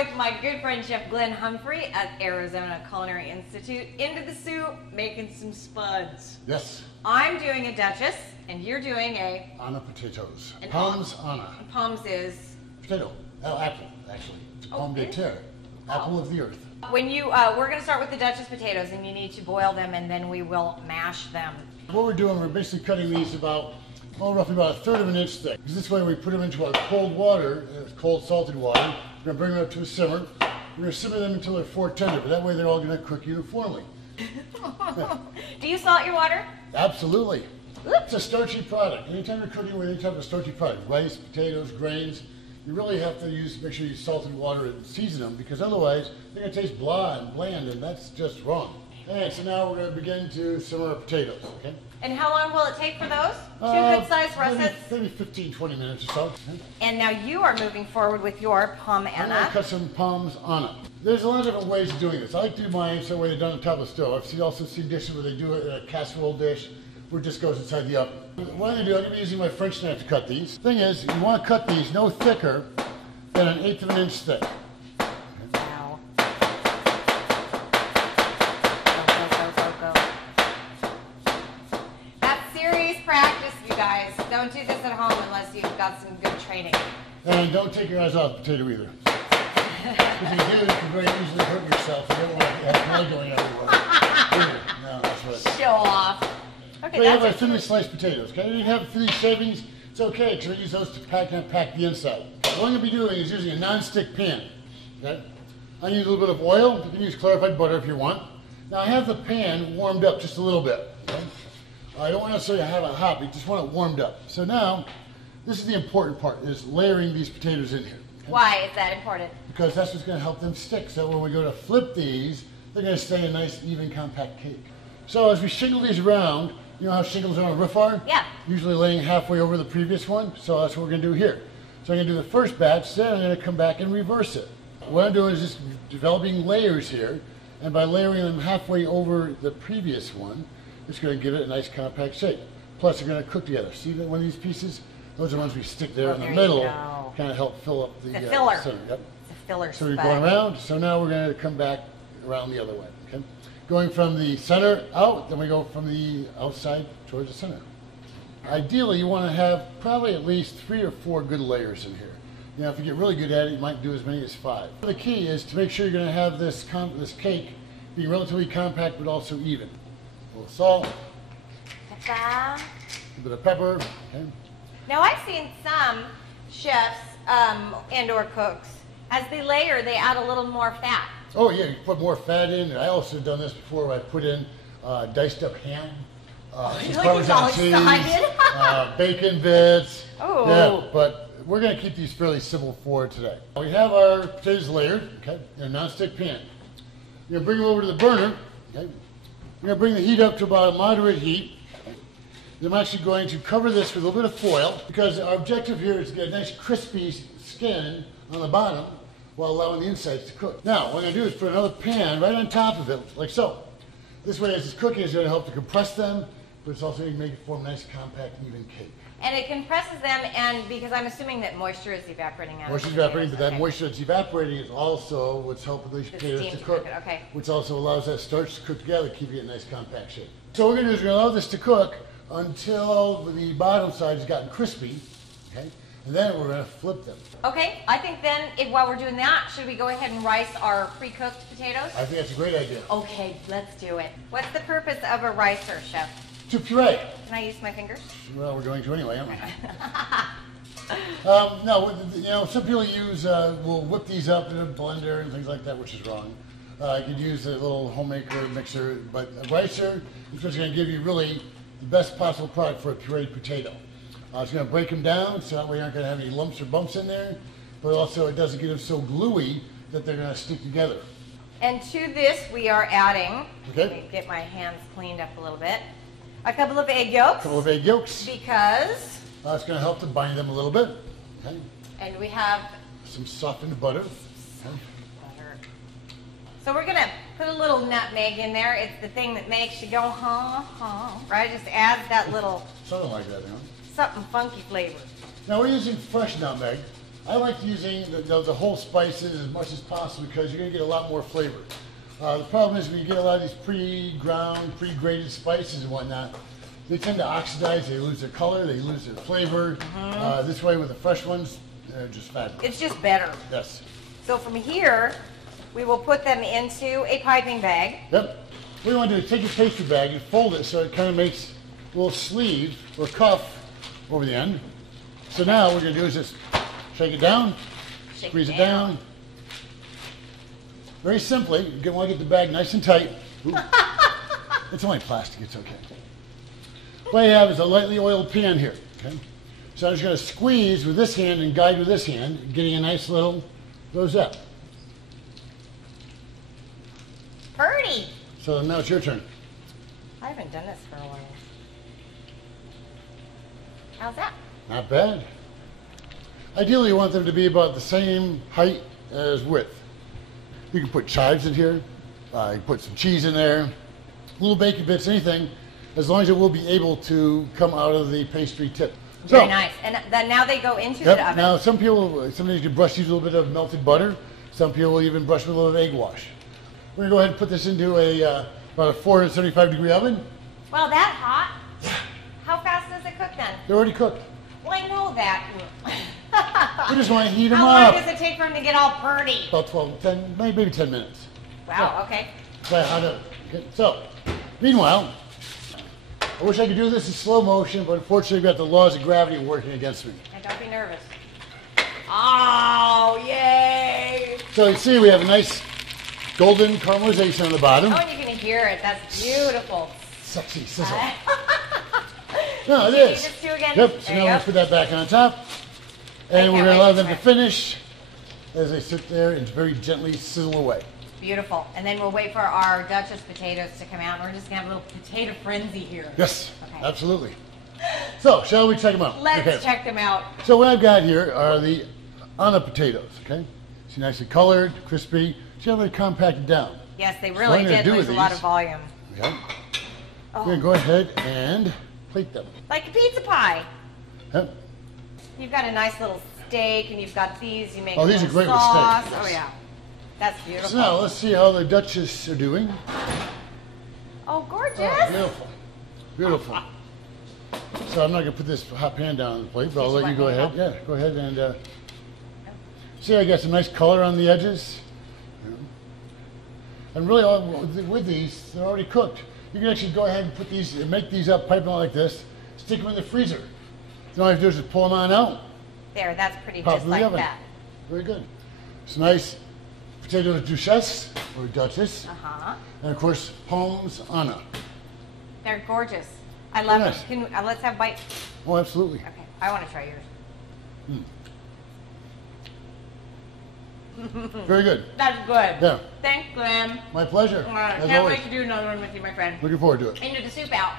with my good friend Chef Glenn Humphrey at Arizona Culinary Institute. Into the soup, making some spuds. Yes. I'm doing a Duchess, and you're doing a... Anna potatoes. Pommes Anna. Pommes is... Potato. Oh, apple, actually. It's a pomme de terre. Apple of the earth. When you, we're going to start with the Duchess potatoes, and you need to boil them, and then we will mash them. What we're doing, we're basically cutting these about, roughly about 1/3 of an inch thick. Because this way we put them into our cold water, cold salted water. We're going to bring them up to a simmer. We're going to simmer them until they're fork tender, but that way they're all going to cook uniformly. Do you salt your water? Absolutely. It's a starchy product. Anytime you're cooking with any type of starchy product, rice, potatoes, grains, you really have to make sure you salted water and season them, because otherwise they're going to taste blah and bland, and that's just wrong. Alright, so now we're going to begin to simmer our potatoes, okay? And how long will it take for those? Two good-sized russets? Maybe 15, 20 minutes or so. Okay? And now you are moving forward with your Pommes I'm going Anna. to cut some Pommes Anna. There's a lot of different ways of doing this. I like to do mine so way they're done on top of the stove. I've also seen dishes where they do it in a casserole dish where it just goes inside the oven. What I'm going to do, I'm going to be using my French knife to cut these. Thing is, you want to cut these no thicker than 1/8 of an inch thick. Wow. Go. That's serious practice, you guys. Don't do this at home unless you've got some good training. And don't take your eyes off the potato either. If you do, you can very easily hurt yourself. You don't want to have blood going everywhere. No, that's right. Show off. Okay, so you have our that's thinly sliced potatoes. Okay, you have these shavings. It's okay because we use those to pack the inside. What I'm going to be doing is using a non-stick pan. Okay, I use a little bit of oil. You can use clarified butter if you want. Now I have the pan warmed up just a little bit. Okay? I don't want to necessarily have it hot. We just want it warmed up. So now, this is the important part: is layering these potatoes in here. Okay? Why is that important? Because that's what's going to help them stick. So when we go to flip these, they're going to stay a nice, even, compact cake. So as we shingle these around, you know how shingles on a roof are? Yeah. Usually laying halfway over the previous one. So that's what we're going to do here. So I'm going to do the first batch, then I'm going to come back and reverse it. What I'm doing is just developing layers here, and by layering them halfway over the previous one, it's going to give it a nice compact shape. Plus they're going to cook together. See that one of these pieces? Those are the ones we stick there in the middle, kind of help fill up the filler. center. Yep. It's a filler So we're spud. going around, so now we're going to come back around the other way. Okay? Going from the center out, then we go from the outside towards the center. Ideally, you want to have probably at least 3 or 4 good layers in here. You know, if you get really good at it, you might do as many as 5. The key is to make sure you're going to have this cake be relatively compact but also even. A little salt, a bit of pepper. Okay? Now I've seen some chefs and/or cooks, as they layer, they add a little more fat. Oh yeah, you put more fat in. I also have done this before where I put in diced up ham, some Parmesan cheese, bacon bits. Oh. Yeah, but we're going to keep these fairly simple for today. We have our potatoes layered, okay, in a non-stick pan. You're going to bring them over to the burner. Okay. We're going to bring the heat up to about a moderate heat. Okay. I'm actually going to cover this with a little bit of foil because our objective here is to get a nice crispy skin on the bottom while allowing the insides to cook. Now, what I'm going to do is put another pan right on top of it, like so. This way, as it's cooking, it's going to help to compress them, but it's also going to make it form a nice, compact, even cake. And it compresses them, and because I'm assuming that moisture is evaporating out. Moisture is evaporating, but that moisture that's evaporating is also what's helping these potatoes to cook, which also allows that starch to cook together, keeping it in a nice, compact shape. So what we're going to do is we're going to allow this to cook until the bottom side has gotten crispy, okay? And then we're going to flip them. Okay, I think then, while we're doing that, should we go ahead and rice our pre-cooked potatoes? I think that's a great idea. Okay, let's do it. What's the purpose of a ricer, Chef? To puree. Can I use my fingers? Well, we're going to anyway, aren't we? No, you know, some people will whip these up in a blender and things like that, which is wrong. You could use a little homemaker mixer, but a ricer is what's going to give you really the best possible product for a pureed potato. It's going to break them down, so that way you aren't going to have any lumps or bumps in there, but also it doesn't get them so gluey that they're going to stick together. And to this, we are adding, okay. Let me get my hands cleaned up a little bit, a couple of egg yolks. A couple of egg yolks. Because? It's going to help to bind them a little bit. Okay. And we have some softened butter. So we're going to put a little nutmeg in there. It's the thing that makes you go, right? It just adds that little... Something like that, you know. Something funky flavor. Now we're using fresh nutmeg. I like using the whole spices as much as possible because you're going to get a lot more flavor. The problem is when you get a lot of these pre-ground, pre-grated spices and whatnot, they tend to oxidize, they lose their color, they lose their flavor. This way with the fresh ones, they're just fabulous. It's just better. Yes. So from here, we will put them into a piping bag. Yep. What we want to do is take a pastry bag and fold it so it kind of makes a little sleeve or cuff over the end. So now what we're going to do is just shake it down, squeeze it down. Very simply, you want to get the bag nice and tight. It's only plastic, it's okay. What I have is a lightly oiled pan here. Okay? So I'm just going to squeeze with this hand and guide with this hand, getting a nice little rosette. Pretty. So now it's your turn. I haven't done this for a while. How's that? Not bad. Ideally, you want them to be about the same height as width. You can put chives in here. You can put some cheese in there. Little bacon bits, anything, as long as it will be able to come out of the pastry tip. Very nice. And then now they go into the oven. Now, sometimes you brush these with a little bit of melted butter. Some people will even brush with a little egg wash. We're going to go ahead and put this into about a 475-degree oven. Well, that hot? How fast does it cook then? They're already cooked. Well, I know that. We just want to heat them How up. long does it take for them to get all pretty? About 12, 10, maybe 10 minutes. Wow, okay. Okay. So, meanwhile, I wish I could do this in slow motion, but unfortunately I've got the laws of gravity working against me. And don't be nervous. Oh, yay! So you see we have a nice golden caramelization on the bottom. Oh, and you can hear it. That's beautiful. Sexy sizzle. No, it is. Just do again. Yep, so now we'll put that back on top. And we're going to allow them to finish as they sit there and very gently sizzle away. Beautiful. And then we'll wait for our Duchess potatoes to come out. And we're just going to have a little potato frenzy here. Yes, absolutely. So, shall we check them out? Let's check them out. So what I've got here are the Anna potatoes, okay? See, nicely colored, crispy. See how they're compacted down. Yes, they really did lose a lot of volume. Okay. We're going to go ahead and plate them. Like a pizza pie. Yep. You've got a nice little steak, and you've got these. You make these are great sauce. with steak. Oh, yeah. That's beautiful. So now, let's see how the Duchess are doing. Oh, gorgeous. Oh, beautiful. Beautiful. So I'm not going to put this hot pan down on the plate, but I'll let you go ahead. Yeah, go ahead and see, I got some nice color on the edges. And really, with these, they're already cooked. You can actually go ahead and put these, make these up, pipe them out like this, stick them in the freezer. So all you have to do is just pull them on out. There, that's pretty, Pop just in the like oven. that. Very good. It's nice potato Duchess or Duchess. And of course, Pommes Anna. They're gorgeous. I love Nice. them. Let's have bites. Oh, absolutely. Okay, I want to try yours. Very good. That's good. Yeah. Thanks, Glenn. My pleasure. Can't As always. wait to do another one with you, my friend. Looking forward to it. Into the soup out.